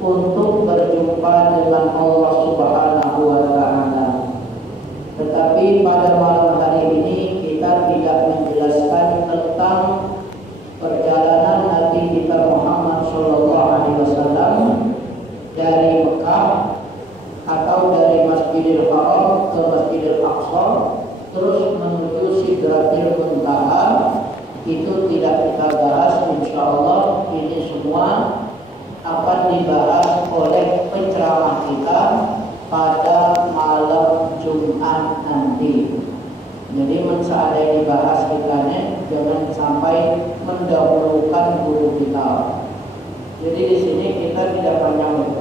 untuk berjumpa dengan Allah Subhanahu wa Ta'ala. Tetapi pada malam hari ini kita tidak menjelaskan tentang perjalanan Nabi kita Muhammad Sallallahu Alaihi Wasallam dari Mekah atau dari Masjidil Haram ke Masjidil Aqsa terus menuju Sidratil Muntaha. Itu tidak kita bahas, insya Allah ini semua akan dibahas oleh penceramah kita pada malam Jumat nanti. Jadi seandainya dibahas kitanya jangan sampai mendahulukan guru kita. Jadi di sini kita tidak panjang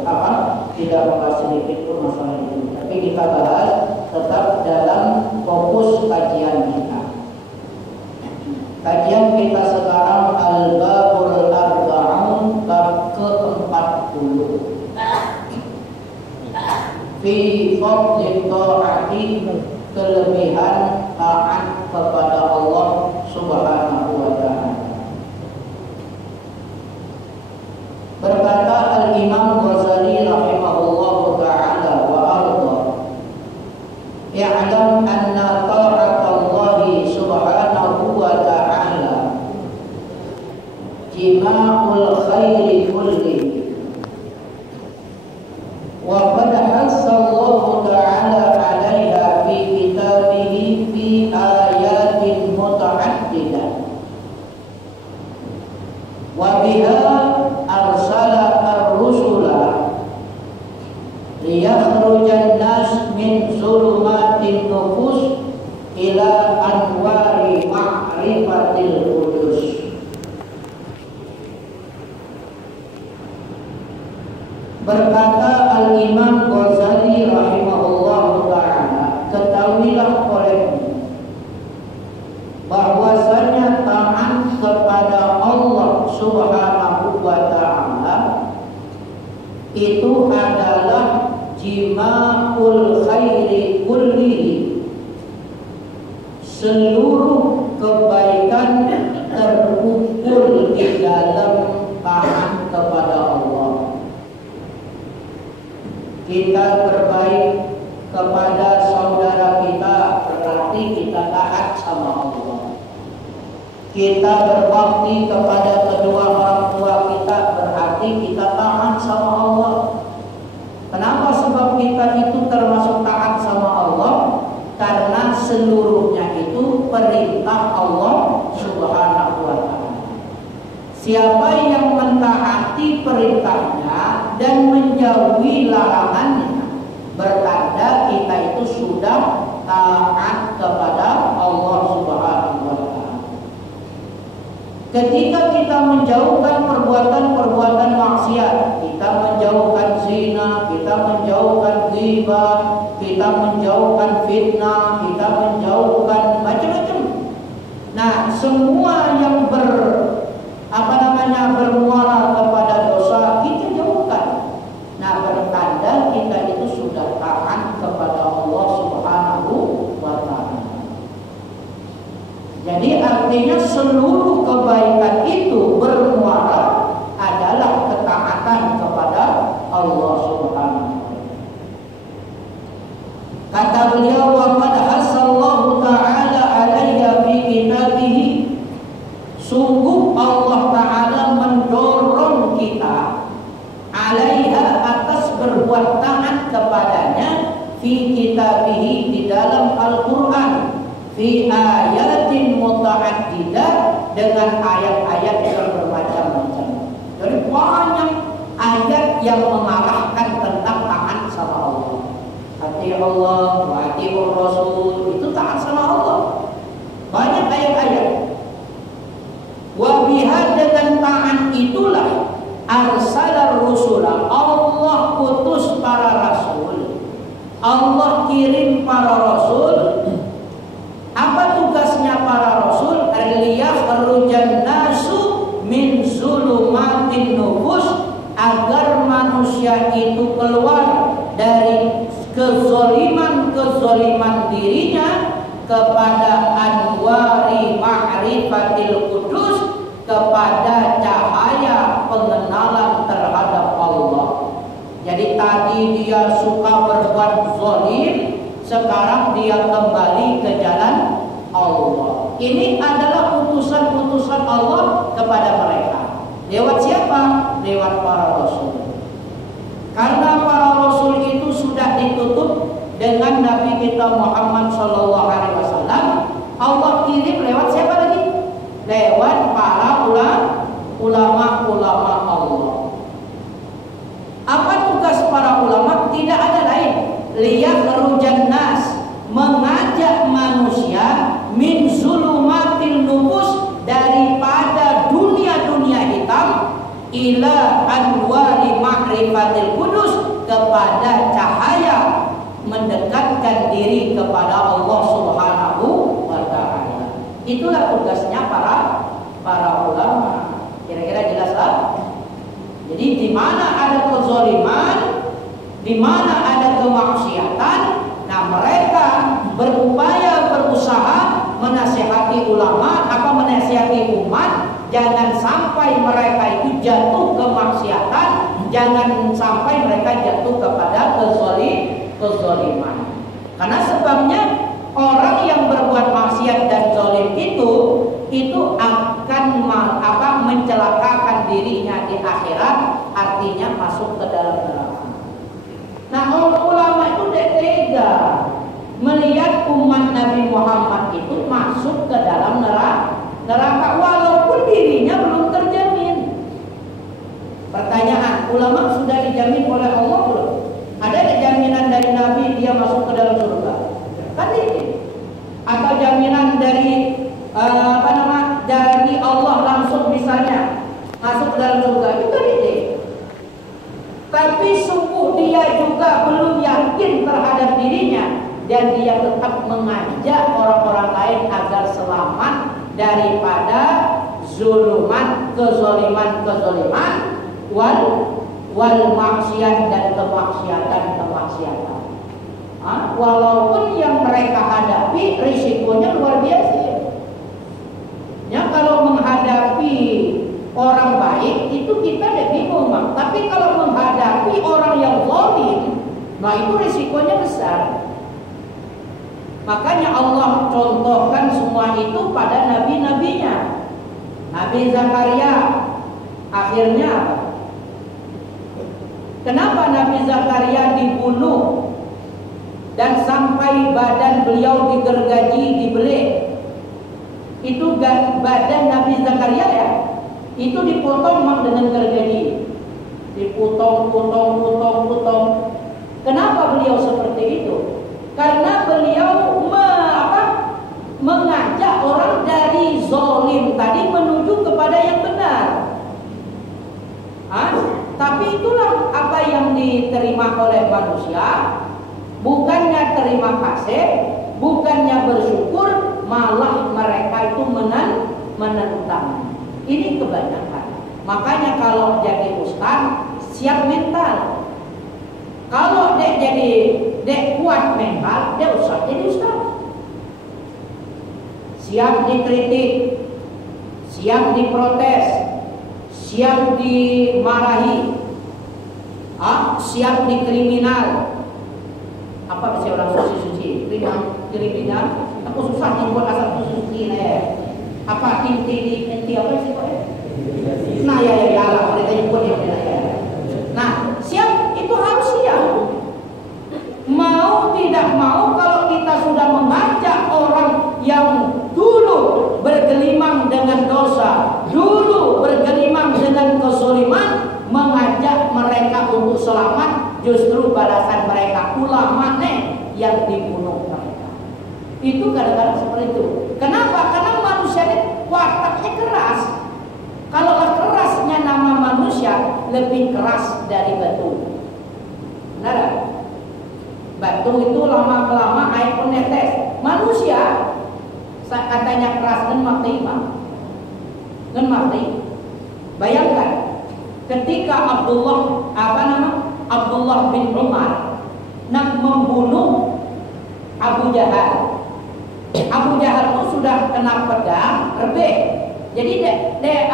tidak membahas sedikit pun masalah itu. Tapi kita bahas tetap dalam fokus kajian kita. Kajian kita sekarang Al-Babul Arba'un, bab ke-40. Fi fadli ta'ati, kelebihan taat kepada Allah Subhanahu wa Ta'ala. Berkata Al-Imam Ghazali rahimahullahu ta'ala wa arda, "I'lam anna ta'atallahi subhanahu wa ta'ala jima'ul khairi kulli wa qad hassallahu ta'ala 'alaiha fi kitabihi fi ayatin muta'addidah wa biha arsala ar-rusula liyakhrujan nas min zulumatin nufus ila anwari ma'rifatil qudus." Berkata Al-Imam Ghazali rahimahullahu ta'ala, "Ketahuilah olehmu bahwasanya taat kepada Allah Subhanahu wa Ta'ala itu adalah jima'ul khairi kullihi, seluruh kebaikan terkumpul di dalam taat kepada Allah. Kita berbaik kepada saudara kita berarti kita taat sama Allah. Kita berbakti kepada kedua orang tua kita berarti kita taat sama Allah. Kenapa? Sebab kita itu termasuk taat sama Allah karena seluruhnya itu perintah Allah Subhanahu wa Ta'ala. Siapa yang mentaati perintahnya dan menjauhi larangannya, bertanda kita itu sudah taat kepada Allah Subhanahu wa Ta'ala. Ketika kita menjauhkan perbuatan-perbuatan maksiat, kita menjauhkan zina, kita menjauhkan ghibah, kita menjauhkan fitnah, kita menjauhkan macam-macam. Nah, semua yang bermuara kepada dosa kita jauhkan. Nah, bertanda kita itu sudah taat kepada Allah Subhanahu wa Ta'ala. Jadi artinya seluruh kebaikan itu bermuara adalah ketaatan kepada Allah Subhanahu wa Ta'ala. Kata beliau, "Wa qad hasallahu ta'ala 'alaiha fi kitabihi." Sungguh Allah Ta'ala mendorong kita 'alaiha, atas berbuat taat kepadanya, fi kitabihi, di dalam Al-Quran, fi ayatin muta'addidah, dengan ayat-ayat yang bermacam-macam. Jadi banyak ayat yang mengarahkan tentang taat sama Allah. Hati Allah, hati Rasul, itu taat sama Allah. Banyak ayat-ayat. Wa biha, dengan taat itulah, arsalar rusula, Allah utus para rasul, Allah kirim para rasul. Apa tugasnya para rasul? Liyakhrujan nasu min zulumatin nufus, agar manusia itu keluar dari kezoliman dirinya kepada anwari ma'rifatil qudus, kepada cahaya pengenalan terhadap Allah. Tadi dia suka berbuat zalim, sekarang dia kembali ke jalan Allah. Ini adalah utusan-utusan Allah kepada mereka. Lewat siapa? Lewat para rasul. Karena para rasul itu sudah ditutup dengan Nabi kita Muhammad sallallahu alaihi wasallam, Allah kirim lewat siapa lagi? Lewat para ulama-ulama Allah. Apa tugas para ulama? Tidak ada lain, liyakhrujan nas, mengajak manusia min zulumatil nufus, daripada dunia-dunia hitam, ila anwari ma'rifatil kudus, kepada cahaya mendekatkan diri kepada Allah Subhanahu wa ta'ala. Itulah tugasnya para ulama. Kira-kira jelas lah? Jadi di mana ada kezaliman, di mana ada kemaksiatan, nah mereka berusaha menasihati ulama, menasihati umat, jangan sampai mereka itu jatuh ke maksiatan, jangan sampai mereka jatuh kepada kezaliman. Karena sebabnya orang yang berbuat maksiat dan zalim itu akan mencelakakan dirinya di akhirat, artinya masuk ke dalam neraka. Nah, ulama itu tega melihat umat Nabi Muhammad itu masuk ke dalam neraka walaupun dirinya belum terjamin. Pertanyaan, ulama sudah dijamin oleh Allah belum? Ada jaminan dari Nabi dia masuk ke dalam surga? Kan ini. Atau jaminan dari dari Allah langsung misalnya masuk ke dalam surga? Itu kan ini. Tapi sungguh dia juga belum yakin terhadap dirinya, dan dia tetap mengajak orang-orang lain agar selamat daripada kezaliman wal maksiat dan kemaksiatan. Walaupun yang mereka hadapi risikonya luar biasa. Ya, kalau menghadapi orang baik itu kita tidak bingung, Bang. Tapi kalau menghadapi orang yang zalim, nah itu risikonya besar. Makanya Allah contohkan semua itu pada nabi-nabinya. Nabi Zakaria akhirnya apa? Kenapa Nabi Zakaria dibunuh dan sampai badan beliau digergaji, dibelit? Itu badan Nabi Zakaria ya, itu dipotong dengan gergaji, dipotong. Kenapa beliau seperti itu? Karena beliau mengajak orang dari zalim tadi menuju kepada yang benar. Tapi itulah apa yang diterima oleh manusia. Bukannya terima kasih, bukannya bersyukur, malah mereka itu menentang. Ini kebanyakan. Makanya kalau jadi ustaz, siap mental. Kalau dek kuat mental, dia usah jadi ustaz. Siap dikritik, siap diprotes, siap dimarahi, siap dikriminal. Apa bisa orang suci? Kriminal? Aku susah dibuat asal suci nih. Apa inti apa sih kok? Nah ya lah, mereka nyebut ya. Nah, siap itu harus siap. Mau tidak mau, kalau kita sudah mengajak orang yang dulu bergelimang dengan dosa, dulu bergelimang dengan kezaliman, mengajak mereka untuk selamat, justru balasan mereka ulama yang dibunuh mereka. Itu kadang-kadang seperti itu. Kenapa? Karena manusia ini wataknya keras. Kalau kerasnya nama manusia lebih keras dari batu. Benar? Batu itu lama-lama air pun netes. Manusia katanya keras dan mati. Bayangkan ketika Abdullah bin Umar nak membunuh Abu Jahal. Abu Jahal itu sudah kena pedang, rebeh. Jadi dia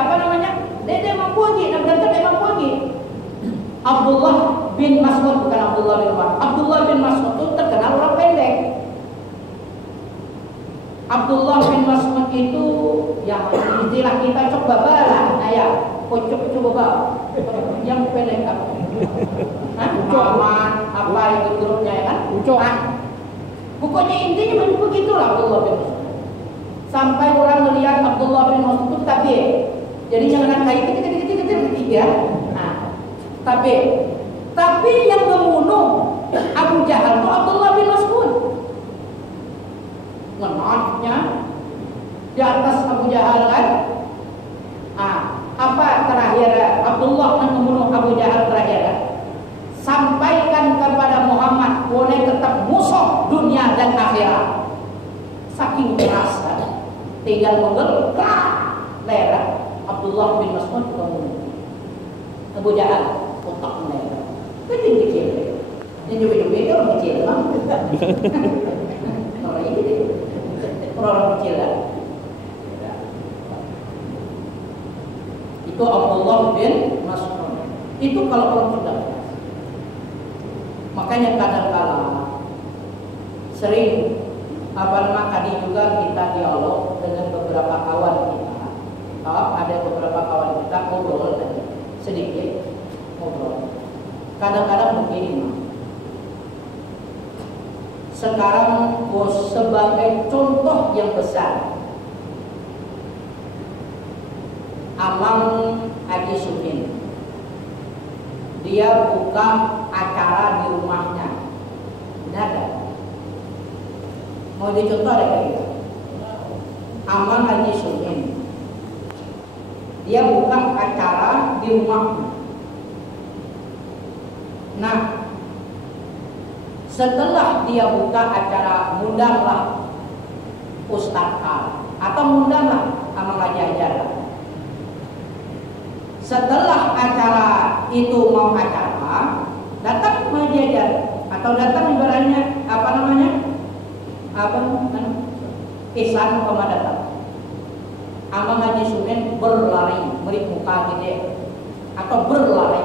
mampu lagi, nak berangkat dia mampu lagi. Abdullah bin Mas'ud, bukan Abdullah bin Umar. Abdullah bin Mas'ud itu terkenal orang pendek. Abdullah bin Mas'ud itu yang istilah kita coba balah, ya, coba balah. Yang pendek apa? Muhammad apa itu grupnya ya kan? Pokoknya intinya begitulah Abdullah bin Mas'ud. Sampai orang melihat Abdullah bin Mas'ud itu tabi. Jadi jangan kayak kecil ya. Nah, tapi yang membunuh Abu Jahal itu Abdullah bin Mas'ud. Ngenotnya di atas Abu Jahal kan? Apa terakhir Abdullah yang membunuh Abu Jahal terakhir? Sampaikan kepada Muhammad boleh tetap musuh dunia dan akhirat. Saking keras kan? Tinggal menggerak leher Abdullah bin Mas'ud membunuh Abu Jahal, otak mereka kecil, yang juga itu orang kecil bang, orang kecil lah. Itu Abdullah bin Mas'ud. Itu kalau orang cerdas. Makanya kadang-kala sering tadi juga kita dialog dengan beberapa kawan kita. Ada beberapa kawan kita ngobrol sedikit ngobrol. Kadang-kadang begini, sekarang sebagai contoh yang besar, Amang Haji Sudin, dia buka acara di rumahnya, benar gak? Mau dicontoh ada kayak Amang Haji Sudin, dia buka acara di rumahnya. Nah, setelah dia buka acara, undanglah Ustadz A atau undanglah Amang Haji Hajar. Setelah acara itu mau acara, datang Haji Hajar atau datang ibaratnya Ihsan umpama datang. Amang Haji Sudin berlari, merik muka gede atau berlari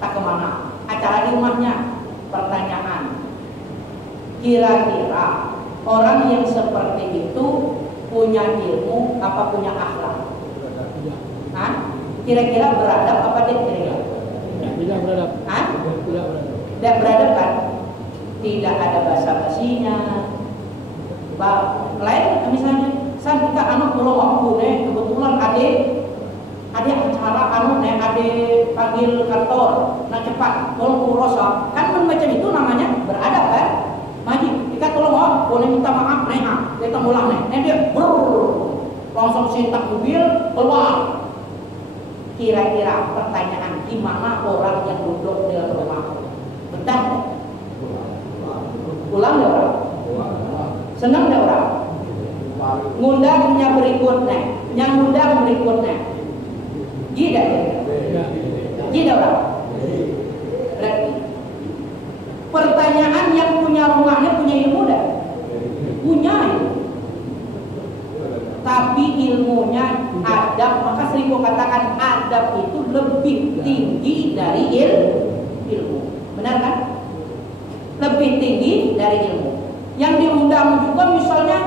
tak kemana. Acara di rumahnya. Pertanyaan, kira-kira orang yang seperti itu punya ilmu apa punya akhlak? Kira-kira beradab apa dia kira-kira? Tidak beradab. Tidak beradab kan? Tidak ada basa-basinya. Lain misalnya, saya ketika anak belum aku kebetulan adik acara adik panggil kantor, nah cepat tolong urosa, kan macam itu namanya beradab kan? Maji, jika tolong boleh minta maaf kita ulang dia langsung sintak mobil keluar. Kira-kira pertanyaan, gimana orang yang duduk di rumah? Betah? Pulang ya orang? Senang ya orang? Ngundangnya berikutnya, yang ngundang berikutnya. Tidak orang? Berarti pertanyaan yang punya rumahnya punya ilmu dah? Punya ilmu. Tapi ilmunya adab, maka sering gua katakan adab itu lebih tinggi dari ilmu. Benar kan? Lebih tinggi dari ilmu. Yang diundang juga misalnya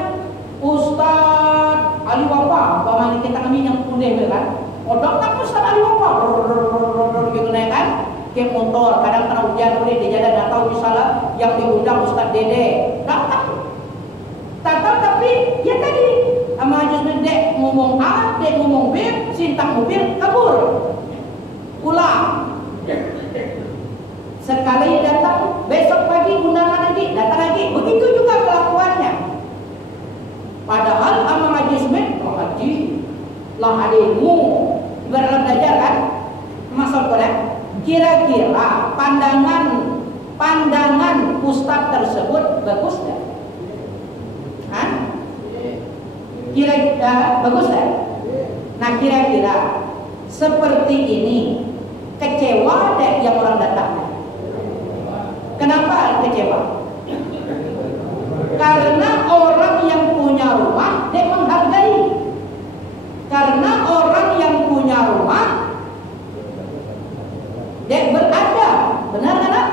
Ustadz Ali Wafa, umpamanya kita kami yang kuning kan? Odok kan Ustadz Ali Wafa, gitu kan? Kayak motor, kadang kena hujan udah dia tidak tahu misalnya yang diundang Ustadz Dede, datang, tapi ya tadi sama Haji Dek ngomong A, Dek ngomong B, sintak mobil kabur, pulang. Sekali datang, besok pagi undangan lagi, datang lagi, begitu juga kelakuannya. Padahal sama Haji Smith, Haji lah ada ilmu, ibarat belajar kan, masuk boleh. Kira-kira pandangan ustadz tersebut bagus tak? Kira-kira bagus tak? Nah kira-kira seperti ini kecewa deh yang orang datang. Kenapa kecewa? Karena orang yang punya rumah dia menghargai. Karena orang yang punya rumah dia beradab. Benar kan?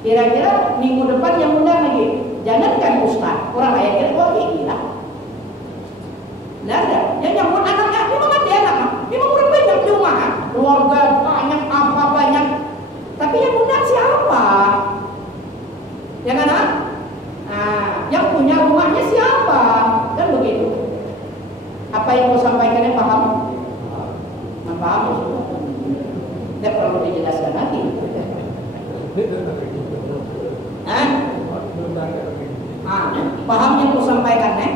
Kira-kira minggu depan yang undang lagi. Jangankan ustaz, orang lain kira wah gila. Benar enggak? Yang nyambut anaknya, memang ada anak, memang orang banyak di rumah, keluarga banyak apa banyak. Tapi yang undang siapa? Ya kan? Nah, yang punya rumahnya siapa? Kan begitu. Apa yang mau sampaikannya paham? Paham? Tidak perlu dijelaskan lagi. Paham yang mau sampaikannya?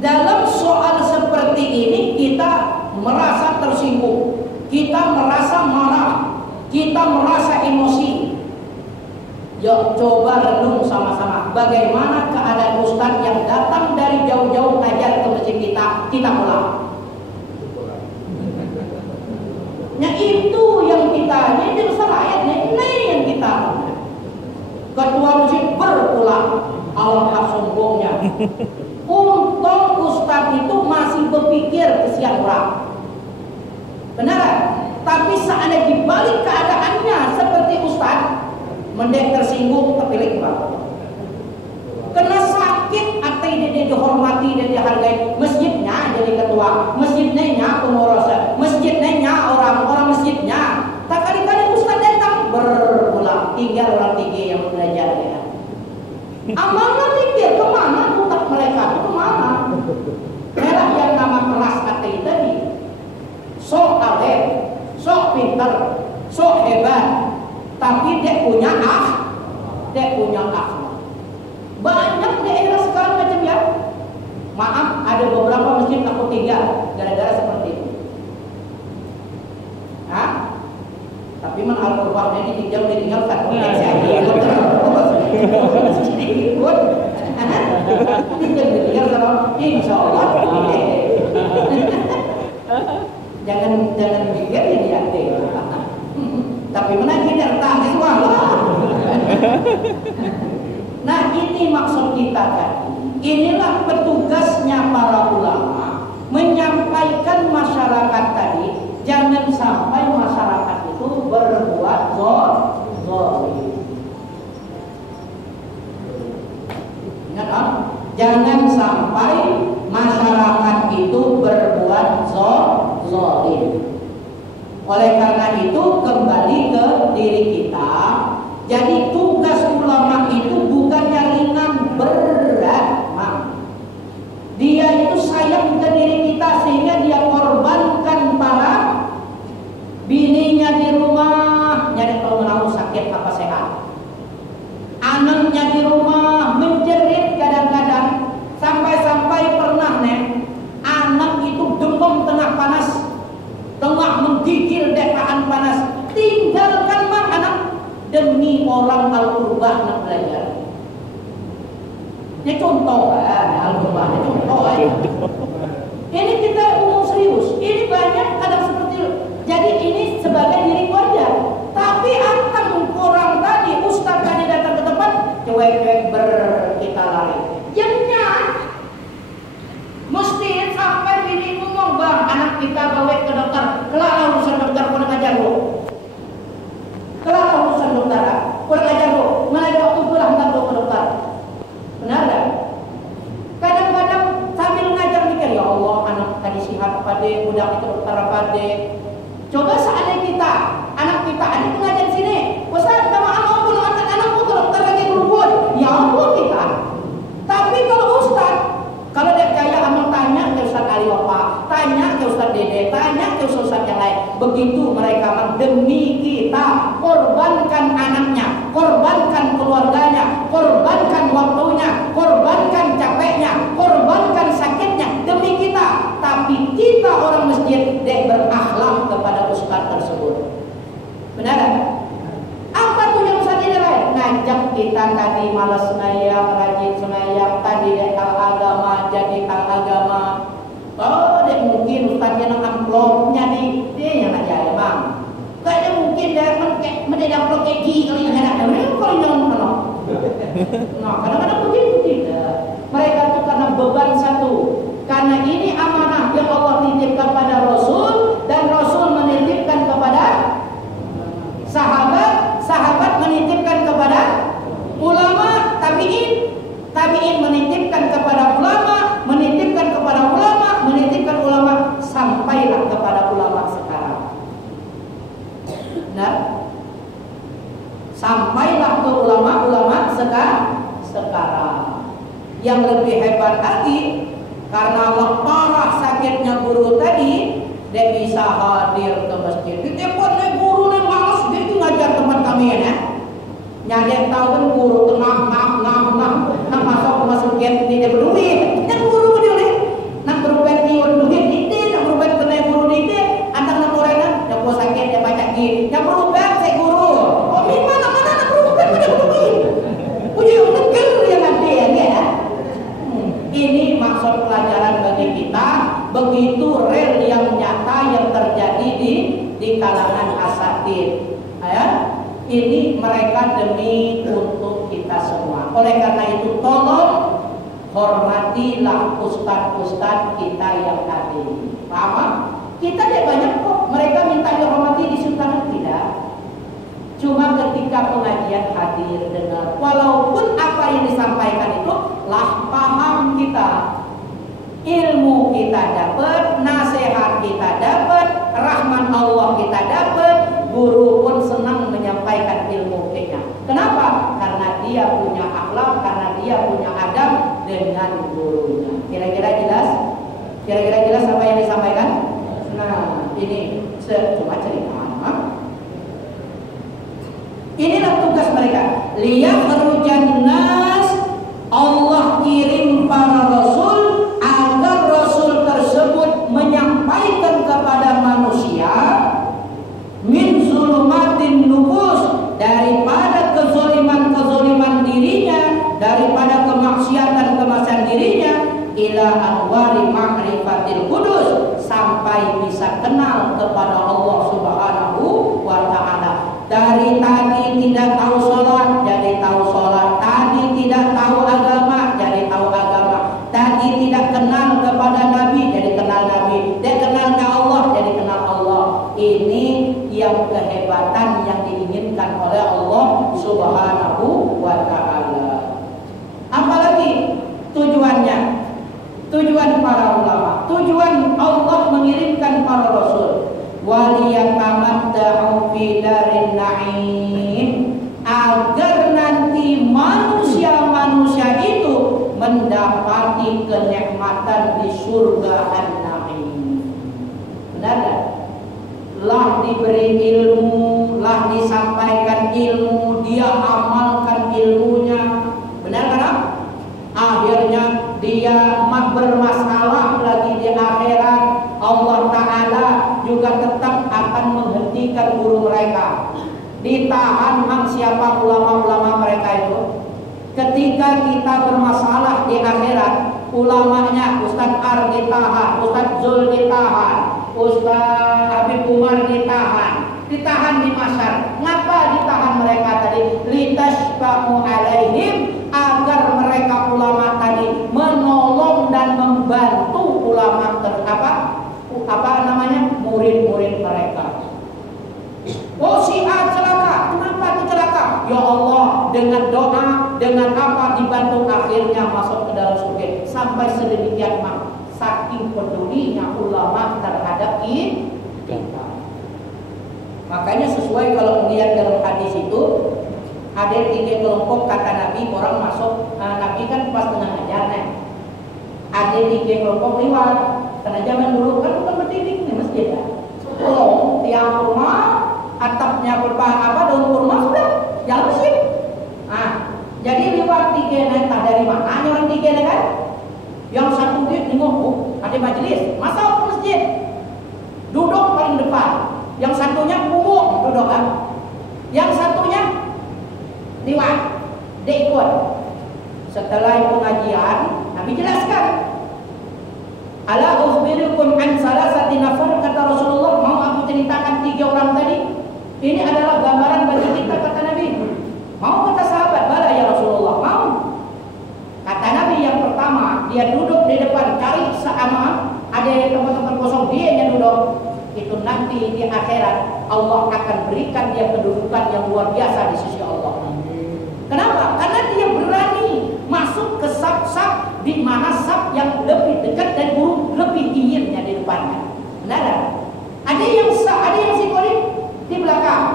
Dalam soal seperti ini kita merasa tersinggung, kita merasa marah, kita merasa emosi. Yuk coba renung sama-sama. Bagaimana keadaan ustaz yang datang dari jauh-jauh ngajar ke masjid kita pulang. Nah itu yang kita, ini salah ayatnya, ini yang kita. Ketua masjid berpulang, alangkah sombongnya. Untung ustaz itu masih berpikir kesian orang. Benar? Tapi seandainya dibalik keadaannya seperti ustaz, mendek tersinggung terpilih kurang. Kena sakit atau dia dihormati dan dihargai. Masjidnya jadi ketua, masjidnya pengurus, masjidnya orang masjidnya. Tak kali-kali ustaz datang berpulang, tinggal orang tiga yang belajar ya. Amanah tiga kemana utak mereka itu kemana? Merah yang nama keras kata tadi. Sok alim, sok pintar, sok hebat. Tapi dia punya akhlak. Banyak daerah sekarang macam ya. Maaf, ada beberapa masjid aku tinggal gara-gara seperti itu. Tapi man al-qurbahnya ditinggalkan. Ditinggalkan. Insya Allah. Jangan pikir jadi hati. Tapi menagih tangis Nah ini maksud kita tadi. Inilah petugasnya para ulama menyampaikan masyarakat tadi. Jangan sampai masyarakat itu berbuat zalim. Ingat jangan sampai masyarakat itu berbuat zalim. Oleh karena itu kembali ke diri kita. Jadi tugas ulama itu bukannya ringan, berat. Dia itu sayang ke diri kita sehingga dia korbankan para bininya di rumah, nyari tahu menahu sakit apa sehat. Anaknya di rumah menjerit kadang-kadang sampai-sampai pernah anak itu demam tengah panas. Tengah menggigil dekaan panas, tinggalkan anak demi orang al-qurbah nak belajar. Ini contoh al-qurbah, ini contoh Ini kita umum serius. Ini banyak kadang seperti itu. Jadi ini sebagai diri keluarga. Tapi antang orang tadi, ustaz tadi datang ke tempat, cuek-cuek kita lari. Jangan. Mesti sampai bini ngomong, bang, anak kita bawa ke dokter. Kelak urusan dokter, kurang ajar lu. Kelak urusan dokter, kurang ajar lu. Mulai waktu pulang tak ke dokter. Benar tak? Kadang-kadang sambil ngajar mikir, ya Allah, anak tadi sihat apa deh, budak itu dokter apa deh. Coba seandainya kita, anak kita ada pengajar sini. Ustaz, kita maaf pun anak-anakku ke dokter lagi berubah. Ya Allah kita. Tapi kalau ustaz, kalau dia kaya amal tanya ke Ustaz Ali Wafa, tanya ke Ustaz Dede, tanya ke Ustaz yang lain. Begitu mereka demi kita korbankan anaknya, korbankan keluarganya, korbankan waktunya, korbankan capeknya, korbankan sakitnya demi kita. Tapi kita orang masjid dek berakhlak kepada ustaz tersebut. Benar? Apa tuh yang Ustaz ini lain? Ngajak kita tadi malas senayang, rajin senayang, tadi dek agama jadi agama. Oh, dek mungkin ustaznya nang amplopnya dia yang aja bang. Kayaknya mungkin dia mendadak amplop keki kali yang ada. Kalau jangan mana? Nah, kadang-kadang begitu tidak. Mereka itu karena beban satu. Karena ini amanah yang Allah titipkan kepada Rasul dan Rasul menitipkan kepada Benar? Sampailah ke ulama-ulama sekarang. Yang lebih hebat lagi, karena parah sakitnya guru tadi, dia bisa hadir ke masjid. Dia pun guru nih malas, dia ngajar tempat kami ya. Nyadek tahu kan guru tengah nak masuk ke masjid dia berduit. Dan guru dia nih, nak berubah iun duit ini, nak berubah kena guru ini, antara nak orang yang gua sakit dia baca gini, yang berubah saya guru. Oh ini mana nak berubah punya duit, punya negel yang ada ya. Ini maksud pelajaran bagi kita, begitu real yang nyata yang terjadi di kalangan asatid. Ya. Ini mereka demi untuk kita semua. Oleh karena itu tolong hormatilah ustadz-ustadz kita yang hadir. Paham? Kita dia banyak kok. Mereka minta dihormati di sultan tidak. Cuma ketika pengajian hadir dengar, walaupun apa yang disampaikan itu lah paham kita, ilmu kita dapat, nasihat kita dapat, rahman Allah kita dapat, guru pun senang menyampaikan ilmu kita. Kenapa? Karena dia punya akhlak, karena dia punya adab dengan gurunya. Kira-kira jelas? Kira-kira jelas apa yang disampaikan? Nah, ini cuma cerita. Inilah tugas mereka. Liyakhrujan nas, Allah kirim para rasul agar rasul tersebut menyampaikan kepada manusia min zulumatin nufus, daripada kezoliman dirinya, daripada kemaksiatan dirinya, ila anwari ma'rifatil qudus, sampai bisa kenal kepada Allah Subhanahu wa ta'ala. Dari tadi tidak tahu sholat jadi tahu sholat, tadi tidak tahu agama jadi tahu agama, tadi tidak kenal kepada Nabi jadi kenal Nabi, dia kenal ke Allah jadi kenal Allah. Ini yang kehebatan yang diinginkan oleh Allah Subhanahu wa ta'ala. Apalagi tujuannya? Tujuan para ulama, tujuan Allah mengirimkan para rasul, waliyatamatta'u fi darin na'im, agar nanti manusia-manusia itu mendapati kenikmatan di surga an-na'im. Benar tak? Lah diberi ilmu, lah disampaikan ilmu, dia amalkan ilmunya. Benar kan? Akhirnya dia bermasalah lagi di akhirat, Allah Ta'ala juga tetap akan menghentikan guru mereka. Ditahan siapa ulama-ulama mereka itu. Ketika kita bermasalah di akhirat, ulamanya Ustaz Ar ditahan, Ustaz Zul ditahan, Ustaz Habib Umar ditahan di Masar. Ngapa ditahan mereka tadi? Litashfa'u alaihim, agar mereka ulama tadi menolong dan membantu ulama murid-murid mereka. Oh si A celaka, kenapa itu celaka? Ya Allah, dengan doa, dengan apa dibantu, akhirnya masuk ke dalam surga. Sampai sedemikian saking pedulinya ulama terhadap kita. Makanya sesuai kalau melihat dalam hadis itu, ada 3 kelompok kata Nabi orang masuk. Nabi kan pas tengah ngajar nih. Ada 3 kelompok lewat. Karena zaman dulu kan bukan berdinding nih masjid ya. Tiang rumah, atapnya daun kurma sudah jalan masjid. Jadi lewat 3 nih, entah dari mana orang 3 nih kan. Yang satu dia nengok, ada majelis, masuk ke masjid, duduk paling depan. Yang satunya duduk kan. Yang satunya lewat, dia ikut. Setelah pengajian, Nabi jelaskan, ala ukhbirukum an salasati nafar, kata Rasulullah, mau aku ceritakan 3 orang tadi. Ini adalah gambaran bagi kita, kata Nabi. Mau, kata sahabat, bala ya Rasulullah, mau. Kata Nabi yang pertama, dia duduk di depan, cari sama ada tempat-tempat kosong, dia yang duduk. Itu nanti di akhirat Allah akan berikan dia kedudukan yang luar biasa di sisi Allah. Kenapa? Karena dia berani masuk ke saf-saf di mana saf yang lebih dekat dan guru lebih inginnya di depannya. Benar? Ada yang sikorin di belakang,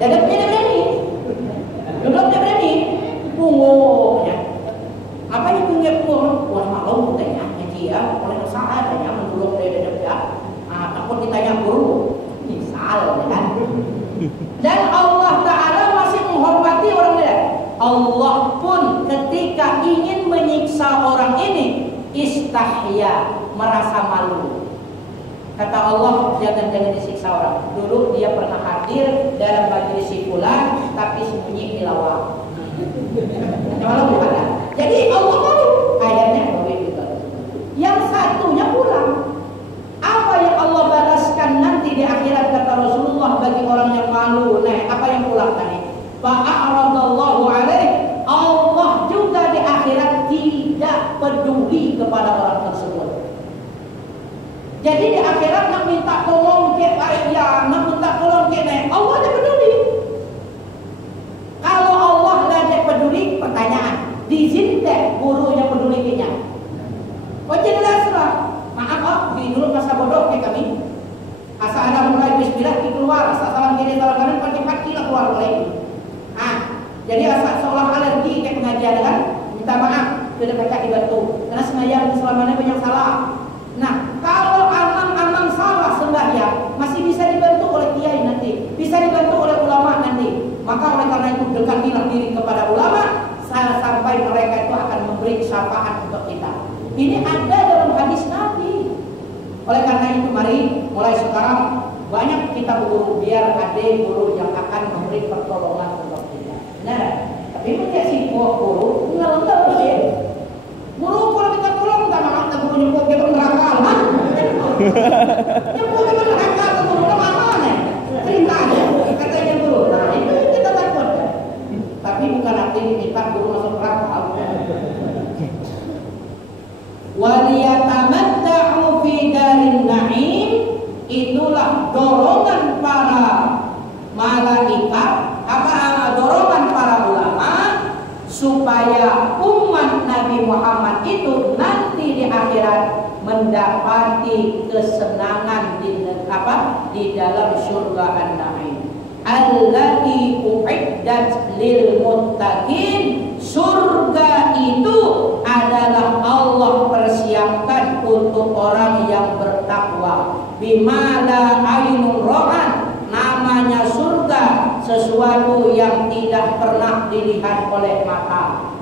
Dadapnya dia berani. Duduknya berani. Pungonya. Apa yang punya pungo? Wah maklum katanya. Dia oleh usaha katanya menduluk dari dadapnya. Takut ditanya guru. Misal kan. Dan Allah Ta'ala masih menghormati orang lain. Allah pun ketika ingin menyiksa orang ini istahya, merasa malu. Kata Allah, jangan disiksa orang. Dulu dia pernah hadir dalam majelis fulan, tapi sembunyi di lawang. Malu bukan? Jadi Allah malu. Ayatnya begitu. Yang satunya pulang. Apa yang Allah balaskan nanti di akhirat kata Rasulullah bagi orang yang malu? Nah, apa yang pulang tadi? Fa'aradallahu alaih. Allah juga di akhirat tidak peduli kepada orang tersebut. Jadi di akhirat nak minta tolong ke ayah, nak minta tolong ke nek, Allah tidak peduli. Kalau Allah tidak peduli, pertanyaan, diizin tak guru yang peduli kenya? Oh jelas lah. Maaf, di dulu masa bodoh kayak kami. Asa ada mulai bismillah keluar, asa salam kiri salam kanan pagi-pagi lah keluar mulai. Jadi asa seolah alergi ke pengajian kan? Minta maaf, sudah mereka dibantu. Karena sembahyang selamanya banyak salah. Nah, kalau amang salah sembahyang masih bisa dibantu oleh kiai nanti, bisa dibantu oleh ulama nanti. Maka oleh karena itu dekatilah diri kepada ulama sampai mereka itu akan memberi syafaat untuk kita. Ini ada dalam hadis Nabi. Oleh karena itu mari mulai sekarang banyak kita berguru biar ada guru yang akan memberi pertolongan untuk kita. Benar? Tapi melihat si guru enggak dia. Guru kalau kita tolong minta maaf ke guru nyempuk kita neraka. Nyempuk kita neraka ke guru mana nih? Ceritanya katanya guru. Nah itu kita takut. Tapi bukan artinya kita guru masuk neraka. Waliyatamatta'u fi darin na'im, itulah dorongan para malaikat, dorongan para ulama supaya umat Nabi Muhammad itu nanti di akhirat mendapati kesenangan di dalam surga An-Na'im. Allati u'iddat lil muttaqin. Surga itu adalah Allah persiapkan untuk orang yang bertakwa. Bimala ainun ra'an, namanya surga sesuatu yang tidak pernah dilihat oleh mata.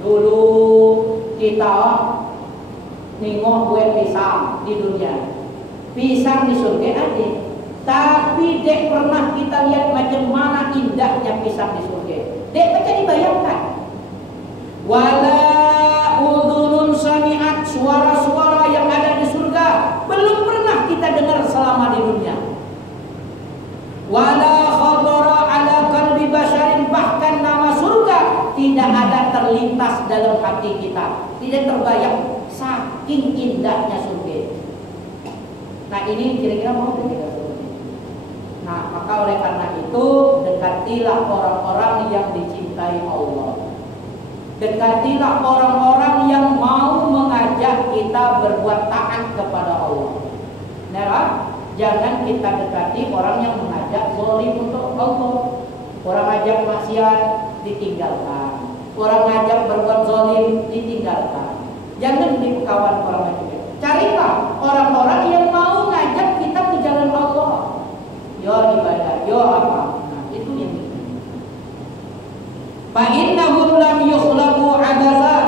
Dulu kita nengok buah pisang di dunia, pisang di surga ada, tapi dek pernah kita lihat macam mana indahnya pisang di surga. Dek baca dibayangkan. Wala udhunun sami'at, suara-suara yang ada di surga belum pernah kita dengar selama di dunia. Wala khatara ala qalbi basharin, bahkan nama surga tidak ada terlintas dalam hati kita, tidak terbayang, saking indahnya surga. Nah ini kira-kira mau kita surga. Nah maka oleh karena itu dekatilah orang-orang yang dicintai Allah. Dekatilah orang-orang yang mau mengajak kita berbuat taat kepada Allah. Nah, jangan kita dekati orang yang mengajak zalim untuk Allah. Orang ajak maksiat ditinggalkan. Orang ajak berbuat zalim ditinggalkan. Jangan jadi kawan orang macam itu. Carilah orang-orang yang mau ngajak kita ke jalan Allah. Yo ibadah, yo apa? Nah, itu yang fa'innahum lam yukhlaqu abatha.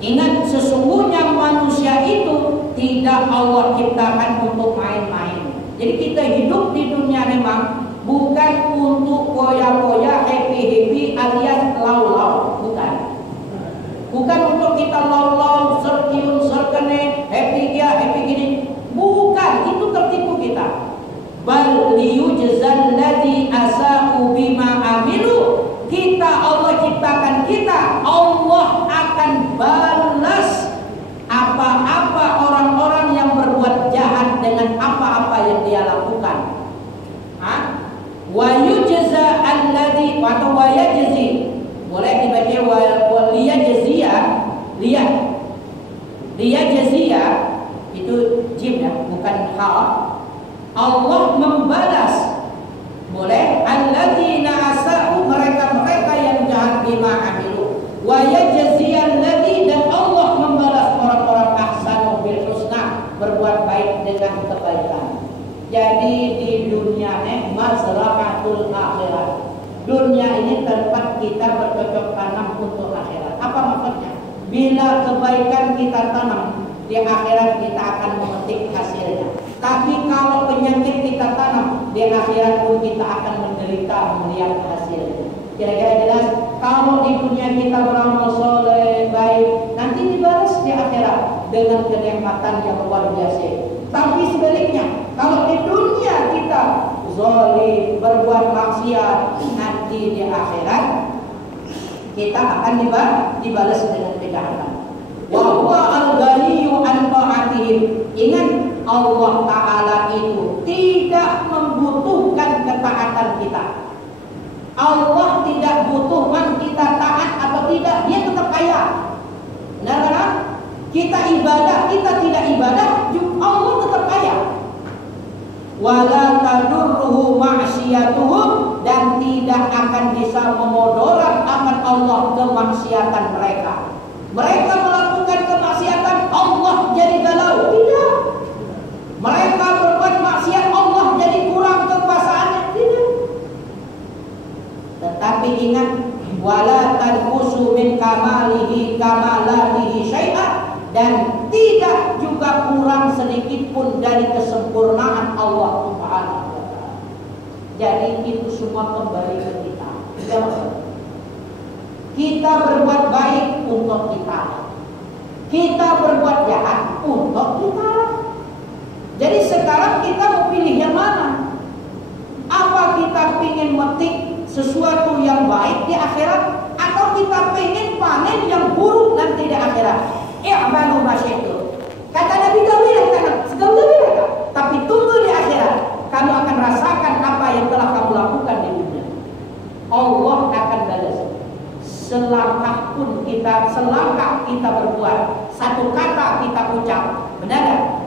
Ingat, sesungguhnya manusia itu tidak Allah ciptakan untuk main-main. Jadi kita hidup di dunia memang bukan untuk koya-koya, happy-happy alias lau-lau, bukan. Bukan untuk kita lau-lau, sertiun, serkene, happy dia, happy gini. Bukan, itu tertipu kita. Bal liyujzal ladzi asa'u bima amilu. Kita, Allah ciptakan kita, Allah akan balas apa-apa orang-orang yang berbuat jahat dengan apa-apa yang dia lakukan. Wa yujza alladzi wa yajzi, boleh dibaca wa liyajziya, liyajziya itu jim ya, yajziyal ladzi, dan Allah membalas orang-orang ahsanu bil husna, berbuat baik dengan kebaikan. Jadi di dunia mazra'atul akhirat. Dunia ini tempat kita bercocok tanam untuk akhirat. Apa maksudnya? Bila kebaikan kita tanam, di akhirat kita akan memetik hasilnya. Tapi kalau penyakit kita tanam, di akhirat pun kita akan menderita melihat hasilnya. Kira-kira jelas? Kalau di dunia kita beramal soleh, baik, nanti dibalas di akhirat dengan kenikmatan yang luar biasa. Tapi sebaliknya, kalau di dunia kita zalim, berbuat maksiat, nanti di akhirat kita akan dibalas dengan kejahatan. Wa huwa al-ghaniyyu an ta'atihim. Ingat, Allah Ta'ala itu tidak membutuhkan ketaatan kita. Allah tidak butuhkan kita taat atau tidak, dia tetap kaya. Benar? Kita ibadah, kita tidak ibadah, Allah tetap kaya. Wala tadurruhu ma'siyatuhum, dan tidak akan bisa memudarat akan Allah kemaksiatan mereka. Mereka melakukan kemaksiatan, Allah jadi galau. Tidak. Mereka berbuat maksiat, Allah jadi kurang kekuasaannya. Tidak. Tetapi ingat, wala tanqusu min kamalatihi syai'an, dan tidak juga kurang sedikit pun dari kesempurnaan Allah Subhanahu wa taala. Jadi itu semua kembali ke kita. Kita berbuat baik untuk kita. Kita berbuat jahat untuk kita. Jadi sekarang kita mau pilih yang mana? Apa kita ingin metik sesuatu yang baik di akhirat, atau kita ingin panen yang buruk nanti di akhirat? I'malu ma syi'tum. Kata Nabi, gawilah tapi tunggu di akhirat, kamu akan rasakan apa yang telah kamu lakukan di dunia. Allah akan balas. Selangkah kita berbuat, satu kata kita ucap, benar?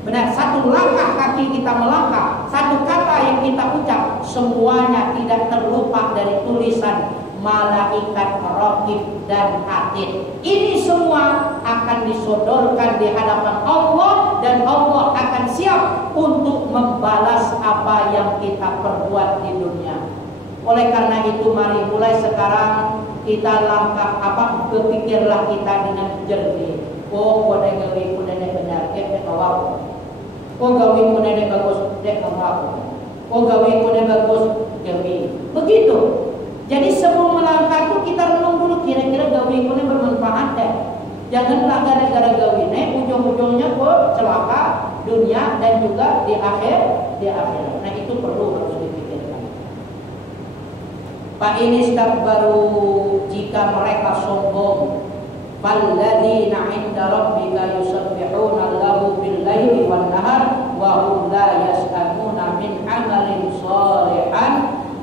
Benar, satu langkah kaki kita melangkah, satu kata yang kita ucap, semuanya tidak terlupa dari tulisan malaikat raqib dan atid. Ini semua akan disodorkan di hadapan Allah, dan Allah akan siap untuk membalas apa yang kita perbuat di dunia. Oleh karena itu, mari mulai sekarang kita berpikirlah kita dengan jernih. Oh, kode gawe kode benar, dek kawau. Oh, gawe kode bagus, dek kawau. Oh, gawe kode bagus, gawe. Begitu. Jadi sebelum melangkah itu kita renung dulu, kira-kira gawe ini bermanfaat deh. Janganlah gara-gara gawe ini ujung-ujungnya kok celaka dunia dan juga di akhirat. Nah itu harus dipikirkan. Fa in istakbaru, jika mereka sombong, falladzina 'inda rabbika yusabbihuna lahu bil-laili wan-nahar wa hum la yas'amuna min 'amalin shalihan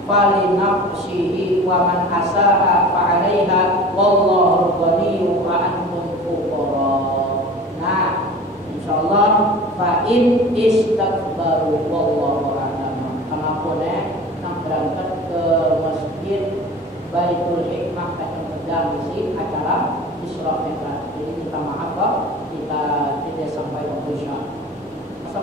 falinafsihi wa man asaa fa'alaiha wallahu ghaniyyu wa antum fuqara. Nah, insyaallah fa in istakbaru wallahu a'lam. Kenapa nak berangkat ke masjid Baitul Hikmah yang sedang isi acara Isra Mi'raj. Jadi kita maaf Pak, kita tidak sampai waktu Isya. Masa